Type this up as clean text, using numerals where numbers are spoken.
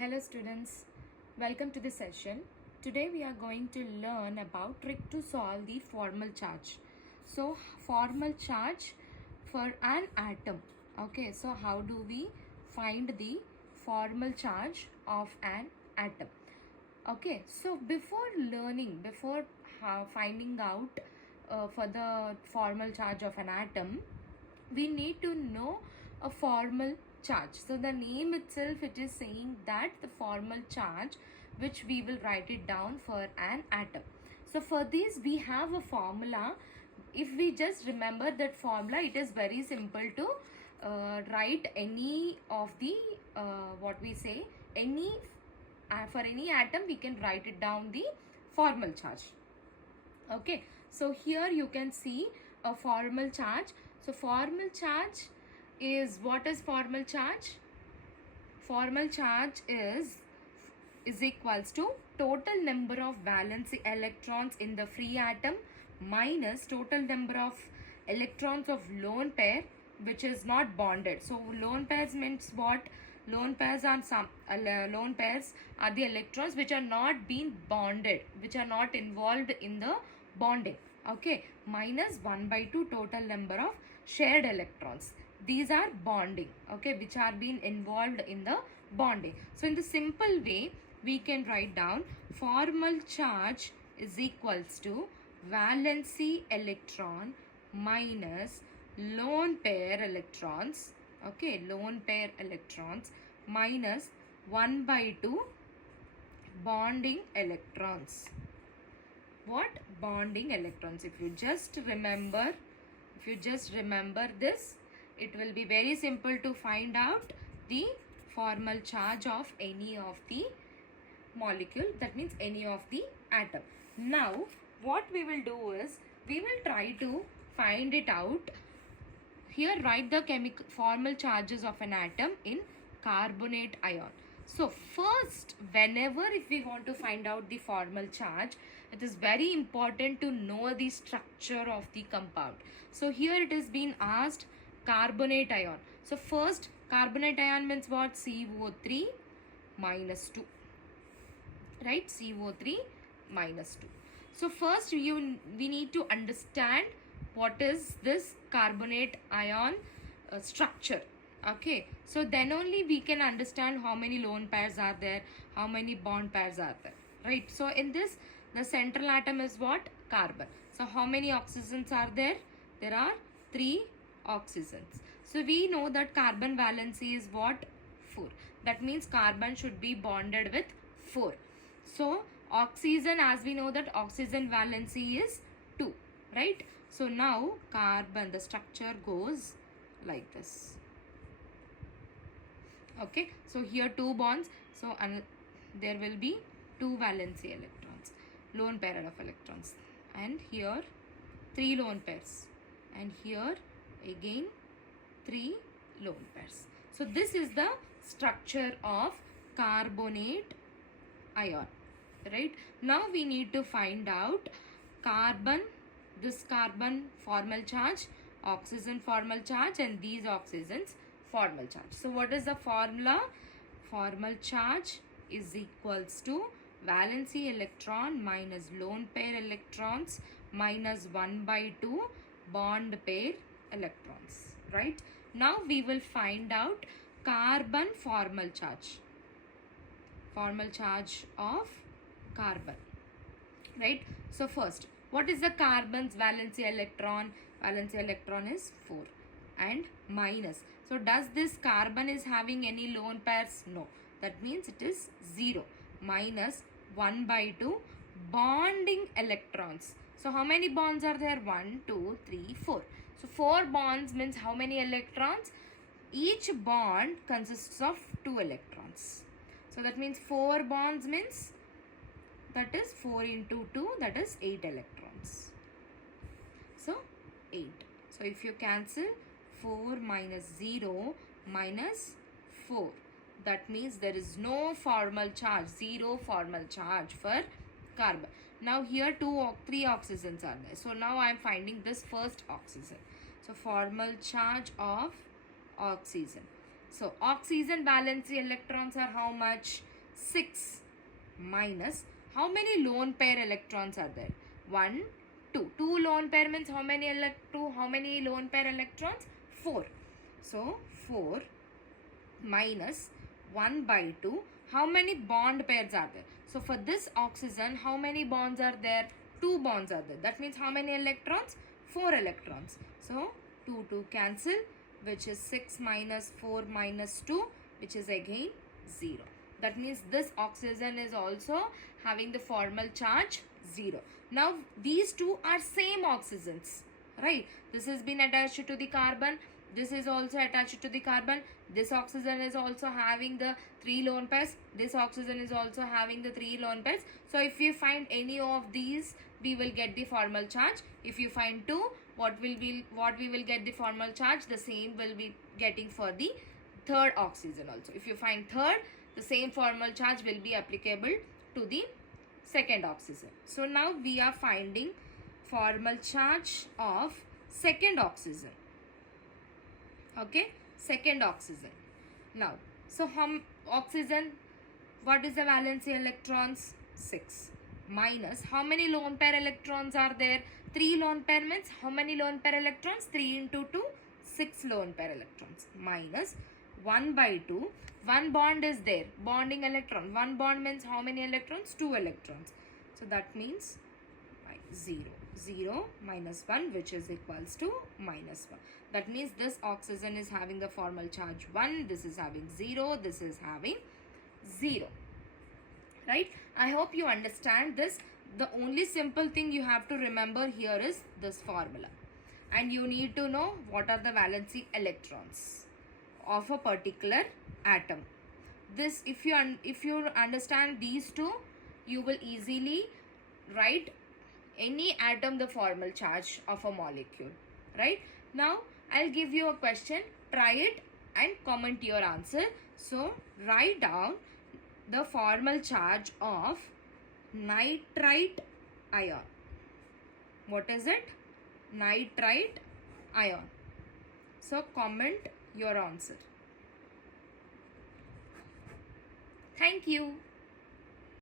Hello students, welcome to the session. Today we are going to learn about trick to solve the formal charge. So formal charge for an atom. Okay, so how do we find the formal charge of an atom? Okay, so before finding out for the formal charge of an atom, we need to know a formal charge. So the name itself, it is saying that the formal charge, which we will write it down for an atom. So for this we have a formula. If we just remember that formula, it is very simple to write any of the for any atom we can write it down the formal charge. Okay, so here you can see a formal charge. So formal charge is, what is formal charge? Formal charge is equals to total number of valence electrons in the free atom minus total number of electrons of lone pair which is not bonded. So lone pairs means what? Lone pairs are lone pairs are the electrons which are not being bonded, which are not involved in the bonding. Okay, minus 1 by 2 total number of shared electrons. These are bonding, okay, which are being involved in the bonding. So in the simple way, we can write down formal charge is equals to valency electron minus lone pair electrons. Okay, lone pair electrons minus 1 by 2 bonding electrons. What? Bonding electrons. If you just remember this, it will be very simple to find out the formal charge of any of the molecule, that means any of the atom. Now what we will do is, we will try to find it out. Here write the chemical formal charges of an atom in carbonate ion. So first, whenever if we want to find out the formal charge, it is very important to know the structure of the compound. So here it is being asked carbonate ion. So first, carbonate ion means what? CO3 minus 2. Right? CO3 minus 2. So first we need to understand what is this carbonate ion structure. Okay, so then only we can understand how many lone pairs are there, how many bond pairs are there, right? So in this, the central atom is what? Carbon. So how many oxygens are there? There are 3 oxygens. So we know that carbon valency is what? 4. That means carbon should be bonded with 4. So oxygen, as we know that oxygen valency is 2, right? So now carbon, the structure goes like this. Okay, so here 2 bonds, so there will be 2 valency electrons, lone pair of electrons, and here 3 lone pairs, and here again 3 lone pairs. So this is the structure of carbonate ion, right? Now we need to find out carbon, this carbon formal charge, oxygen formal charge, and these oxygens formal charge. So what is the formula? Formal charge is equals to valency electron minus lone pair electrons minus 1 by 2 bond pair electrons, right? Now we will find out carbon formal charge of carbon, right? So first, what is the carbon's valency electron? Valency electron is 4 and minus. So does this carbon is having any lone pairs? No. That means it is 0 minus 1 by 2 bonding electrons. So how many bonds are there? 1, 2, 3, 4. So 4 bonds means how many electrons? Each bond consists of 2 electrons. So that means 4 bonds means, that is 4 into 2, that is 8 electrons. So 8. So if you cancel 4 minus 0 minus 4, that means there is no formal charge, 0 formal charge for carbon. Now here 3 oxygens are there. So now I am finding this first oxygen. So formal charge of oxygen. So oxygen valency electrons are how much? 6 minus how many lone pair electrons are there? 1, 2. 2 lone pair means how many lone pair electrons? 4. So 4 minus 1 by 2. How many bond pairs are there? So for this oxygen, how many bonds are there? 2 bonds are there. That means how many electrons? 4 electrons. So 2 cancel, which is 6 minus 4 minus 2, which is again 0. That means this oxygen is also having the formal charge 0. Now these two are same oxygens, right? This has been attached to the carbon. This is also attached to the carbon. This oxygen is also having the 3 lone pairs. This oxygen is also having the 3 lone pairs. So if you find any of these, we will get the formal charge. If you find 2, what we will get the formal charge? The same will be getting for the third oxygen also. If you find third, the same formal charge will be applicable to the second oxygen. So now we are finding formal charge of second oxygen. Okay, second oxygen. Now, so oxygen, what is the valency electrons? 6 minus how many lone pair electrons are there? 3 lone pair means how many lone pair electrons? 3 into 2, 6 lone pair electrons minus 1 by 2. One bond is there, bonding electron. One bond means how many electrons? 2 electrons. So that means 0. 0 minus 1, which is equals to minus 1. That means this oxygen is having the formal charge 1, this is having 0, this is having 0. Right? I hope you understand this. The only simple thing you have to remember here is this formula. And you need to know what are the valency electrons of a particular atom. This, if you understand these two, you will easily write any atom the formal charge of a molecule. Right? Now I'll give you a question, try it and comment your answer. So write down the formal charge of nitrite ion. What is it? Nitrite ion. So comment your answer. Thank you.